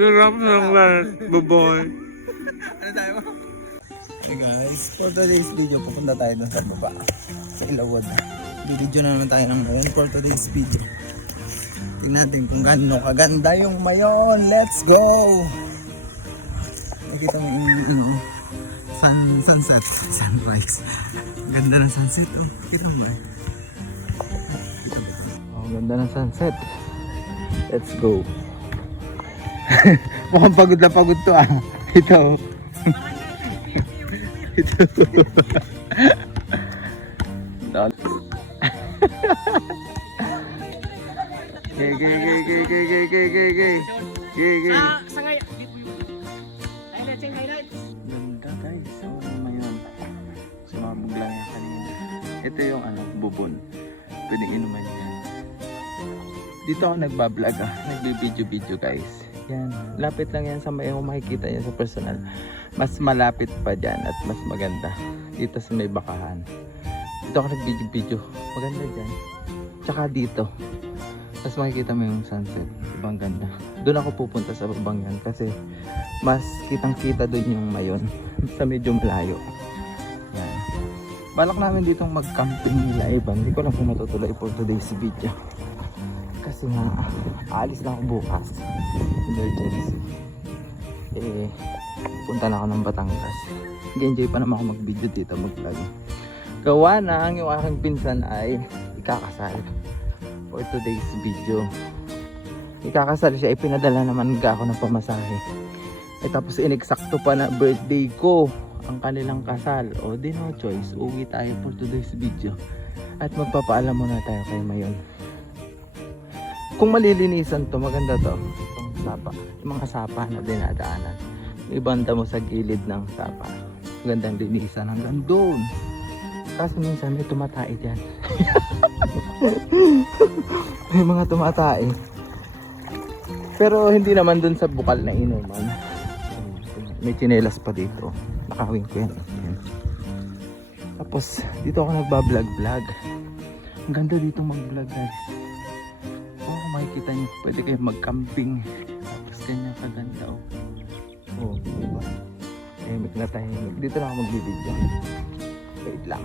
Sarap ng lahat, baboy. Ano tayo mo? Hey guys, for today's video, pupunta tayo dun sa baba. Sa Ilawod. Video na naman tayo ng mayon for today's video. Tingnan natin kung gaano kaganda yung mayon. Let's go! Nakita mo yung sunset, sunrise. Ganda ng sunset oh. Kita mo eh. Oh, ganda ng sunset. Let's go. Mukhang pagod na pagod to ah. Ito. Ito. Gay. Sangay. Highlights. Ganda guys. Oo mayon. Sumabog lang yan kanina. Ito yung bubon. Pwedeng inuman yan. Dito ako nagbablog ah. Nagbibideo guys. Yan. Lapit lang yan sa may makikita niya sa personal. Mas malapit pa dyan at mas maganda. Dito sa may bakahan. Dito ako nagbideo. Maganda dyan. Tsaka dito. Tapos makikita mo yung sunset. Ibang ganda. Doon ako pupunta sa babang yan kasi mas kitang kita doon yung mayon. Sa medyo malayo. Yan. Balak namin dito mag-camping nila Ivan. Hindi ko lang kung matutuloy for today's video. Kasi nga, aalis na ako bukas. Emergency. Punta na ako ng Batangas. Nag-enjoy pa naman ako mag-video dito, mag-vlog. Gawa na yung aking pinsan ay ikakasal. For today's video. Ikakasal siya, ipinadala naman ako ng pamasahe. Tapos ineksakto pa na birthday ko ang kanilang kasal. O di no choice, uwi tayo for today's video. At magpapaalam muna tayo kay Mayon. Kung malilinisan to, maganda to. Itong sapa. Yung mga sapa na dinadaanan. Ibanda mo sa gilid ng sapa. Magandang linisan hanggang doon. Kasi minsan may tumatay dyan. May mga tumatay. Pero hindi naman doon sa bukal na inuman. May tsinelas pa dito. Nakawin ko yan. Tapos dito ako nagbablog-vlog. Ang ganda dito mag-vlog guys. Makikita nyo, pwede kayo mag-camping. Tapos ganyan kaganda oh. Oh, diba? Tahimik na tahimik. Dito na ako mag-video. Wait lang.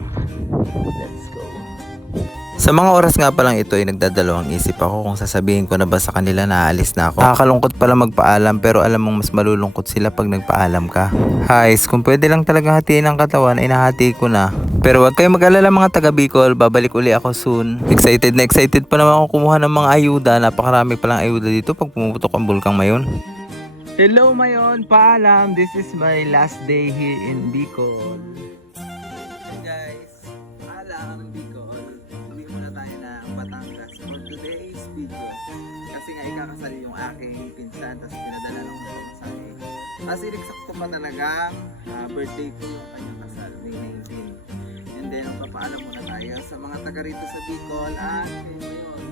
Let's go. Sa mga oras nga palang ito ay nagdadalawang isip ako kung sasabihin ko na ba sa kanila na aalis na ako. Nakakalungkot pala magpaalam pero alam mong mas malulungkot sila pag nagpaalam ka. Guys, kung pwede lang talaga hatiin ang katawan ay nahati ko na. Pero wag kayong mag-alala mga taga Bicol, babalik uli ako soon. Excited na excited pa naman ako kumuha ng mga ayuda. Napakarami palang ayuda dito pag pumuputok ang bulkang Mayon. Hello Mayon, paalam. This is my last day here in Bicol. Hey guys, paalam Bicol. Uwi muna tayo ng Batangas for today's video. Kasi nga ikakasal yung aking pinsan, tapos pinadala lang ko sa akin. Tapos ineksakto pa talagang birthday ko yung kanyang kasal, May 19. And then papaalam muna tayo sa mga taga rito sa Bicol at ngayon.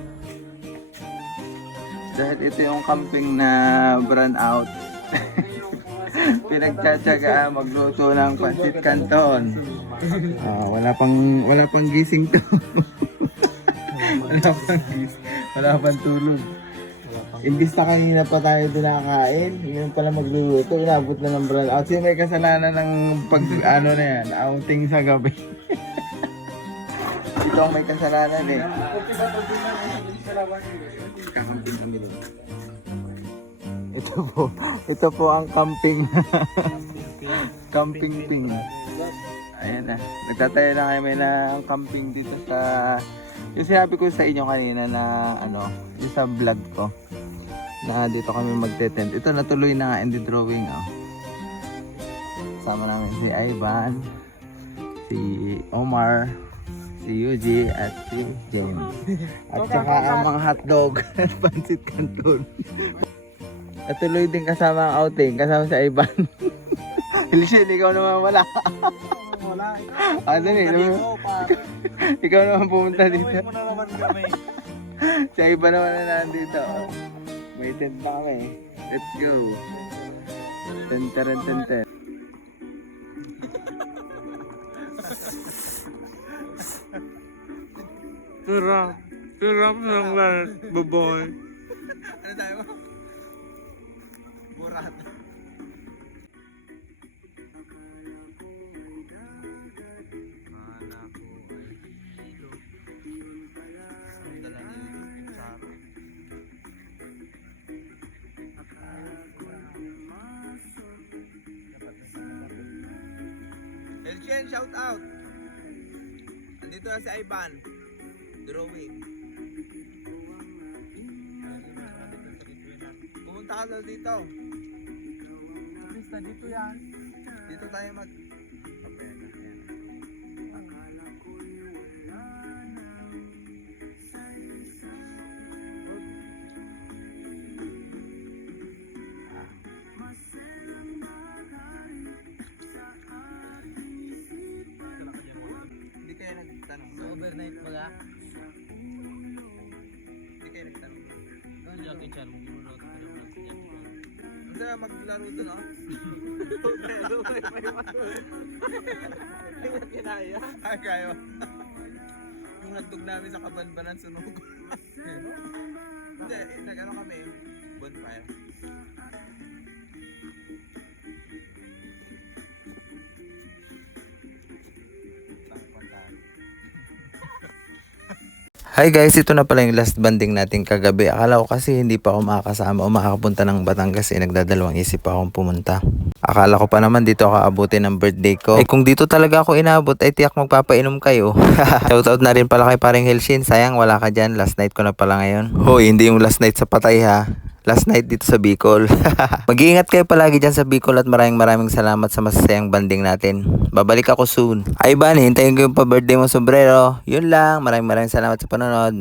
Dahil ito yung camping na brand out. Pinagtsatsaga magluto ng pancit canton. Wala pang gising to. wala pang tulog. Imbis na kanina pa tayo doon nakakain, yun pala magluluto, inabot na ng brand out. Sino may kasalanan ng pag na yan, outing sa gabi. Ito ang may kasalanan eh. Kakamping kami doon. Ito po ang camping. Camping ping. Ayan na. Nagtatayo na kami ng camping dito sa... Yung sinabi ko sa inyo kanina na yung sa vlog ko. Na dito kami magte-tent. Ito natuloy na nga in the drawing. Sama namin si Ivan, si Omar, si Yuji at si James. At saka ang mga hotdog at pancit canton. At tuloy din kasama ang outing, kasama si Ivan. Hilishin, ikaw naman wala. Wala. Ano ikaw naman pumunta dito. Si Ivan naman na nandito. May tent pa kami. Let's go. Ten. Sarap ng lahat, baboy. Ano tayo mo? Burat. Elchen, shout out! Andito na si Ivan. Drawing. Pumunta ka daw dito. Dito yan. Dito tayo mag... Hindi kayo nagtanong. So, overnight baga? Hindi kayo nagtanong. Jackie Chan, mag-unod ko na vlog si Jackie Chan. Gusto na maglaro doon, oh? Kinaya? Ay, kayo. Yung hagdog namin sa Kabanbanan, sunog. Hindi, nag-ano kami, bonfire. Hi guys, ito na pala yung last banding natin kagabi. Akala ko kasi hindi pa ako makakasama o makakapunta ng Batangas nagdadalawang isip pa akong pumunta. Akala ko pa naman dito ako aabutin ng birthday ko. Kung dito talaga ako inaabot ay tiyak magpapainom kayo. Shoutout na rin pala kay paring Helshin. Sayang wala ka dyan, last night ko na pala ngayon. Hoy, hindi yung last night sa patay ha. Last night dito sa Bicol. Mag-iingat kayo palagi dyan sa Bicol at maraming salamat sa masasayang banding natin. Babalik ako soon. Ay Ban, hintayin ko yung pa-birthday mo sombrero. Yun lang. Maraming salamat sa panonood.